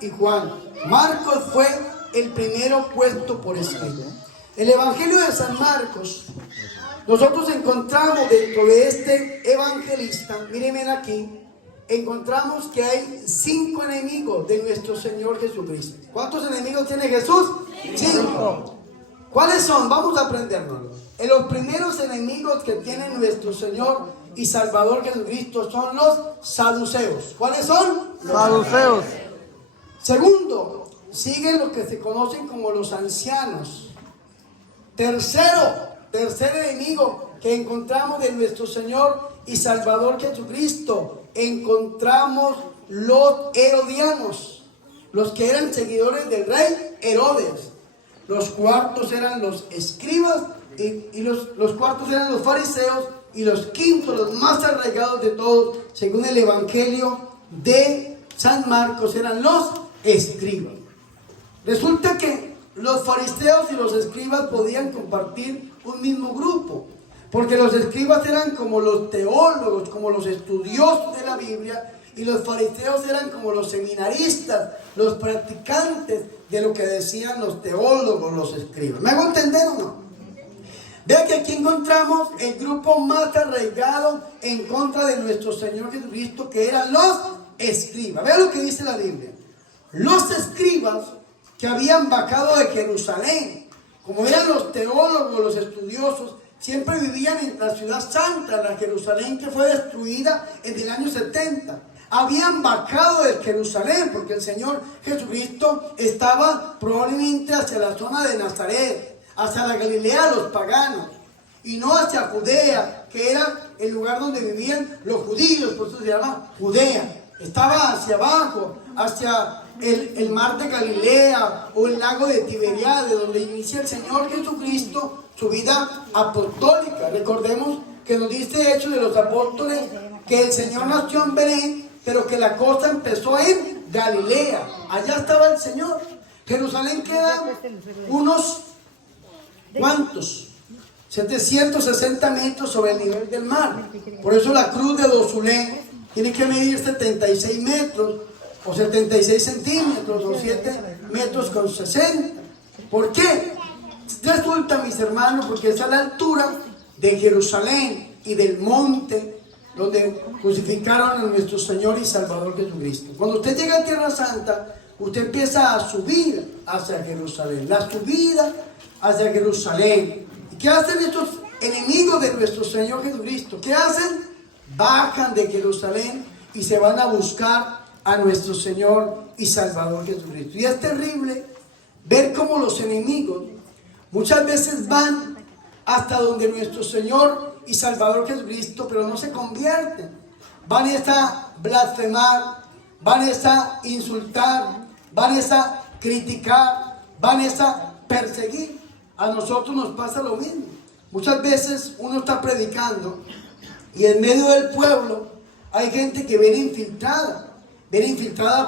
y Juan. Marcos fue el primero puesto por escrito. El Evangelio de San Marcos, nosotros encontramos dentro de este evangelista, mírenme aquí, encontramos que hay 5 enemigos de nuestro Señor Jesucristo. ¿Cuántos enemigos tiene Jesús? 5. ¿Cuáles son? Vamos a aprendernos. Los primeros enemigos que tiene nuestro Señor y Salvador Jesucristo son los saduceos. ¿Cuáles son? Saduceos. Segundo, siguen los que se conocen como los ancianos. Tercer enemigo que encontramos de nuestro Señor y Salvador Jesucristo, encontramos los herodianos, los que eran seguidores del rey Herodes. Los cuartos eran los escribas y los cuartos eran los fariseos, y los quintos, los más arraigados de todos, según el Evangelio de San Marcos, eran los escribas. Resulta que los fariseos y los escribas podían compartir un mismo grupo, porque los escribas eran como los teólogos, como los estudiosos de la Biblia, y los fariseos eran como los seminaristas, los practicantes de lo que decían los teólogos, los escribas. ¿Me hago entender o no? Vean que aquí encontramos el grupo más arraigado en contra de nuestro Señor Jesucristo, que eran los escribas. Vean lo que dice la Biblia. Los escribas que habían bajado de Jerusalén, como eran los teólogos, los estudiosos, siempre vivían en la ciudad santa, la Jerusalén que fue destruida en el año 70. Habían bajado de Jerusalén porque el Señor Jesucristo estaba probablemente hacia la zona de Nazaret, hacia la Galilea de los paganos, y no hacia Judea, que era el lugar donde vivían los judíos, por eso se llama Judea. Estaba hacia abajo, hacia el mar de Galilea o el lago de Tiberiade, donde inicia el Señor Jesucristo su vida apostólica. Recordemos que nos dice Hechos de los Apóstoles que el Señor nació en Belén, pero que la cosa empezó en Galilea. Allá estaba el Señor. Jerusalén queda unos, ¿cuántos? 760 metros sobre el nivel del mar. Por eso la cruz de Dozulé tiene que medir 76 metros o 76 centímetros o 7 metros con 60. ¿Por qué? Resulta, mis hermanos, porque es a la altura de Jerusalén y del monte donde crucificaron a nuestro Señor y Salvador Jesucristo. Cuando usted llega a Tierra Santa, usted empieza a subir hacia Jerusalén. La subida hacia Jerusalén. ¿Y qué hacen estos enemigos de nuestro Señor Jesucristo? ¿Qué hacen? Bajan de Jerusalén y se van a buscar a nuestro Señor y Salvador Jesucristo. Y es terrible ver cómo los enemigos muchas veces van hasta donde nuestro Señor y Salvador Jesucristo, pero no se convierten. Van a blasfemar, van a insultar, van a criticar, van a perseguir. A nosotros nos pasa lo mismo. Muchas veces uno está predicando y en medio del pueblo hay gente que viene infiltrada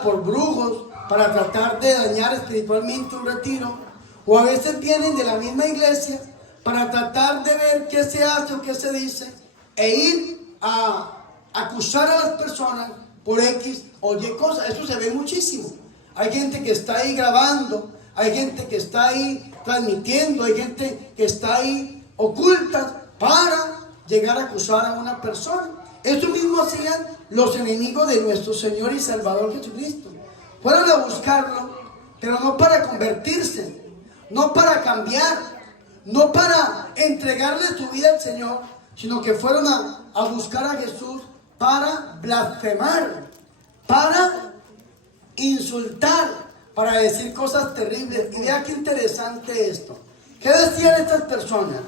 por brujos para tratar de dañar espiritualmente un retiro, o a veces vienen de la misma iglesia para tratar de ver qué se hace o qué se dice e ir a acusar a las personas por X o Y cosas. Eso se ve muchísimo. Hay gente que está ahí grabando, hay gente que está ahí transmitiendo, hay gente que está ahí oculta para llegar a acusar a una persona. Esto mismo hacían los enemigos de nuestro Señor y Salvador Jesucristo. Fueron a buscarlo, pero no para convertirse, no para cambiar, no para entregarle su vida al Señor, sino que fueron a buscar a Jesús para blasfemar, para insultar, para decir cosas terribles. Y vea qué interesante esto. ¿Qué decían estas personas?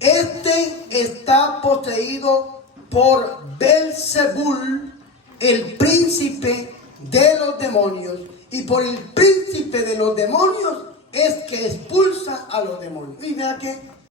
Este está poseído por Belzebul, el príncipe de los demonios, y por el príncipe de los demonios es que expulsa a los demonios. Y vea que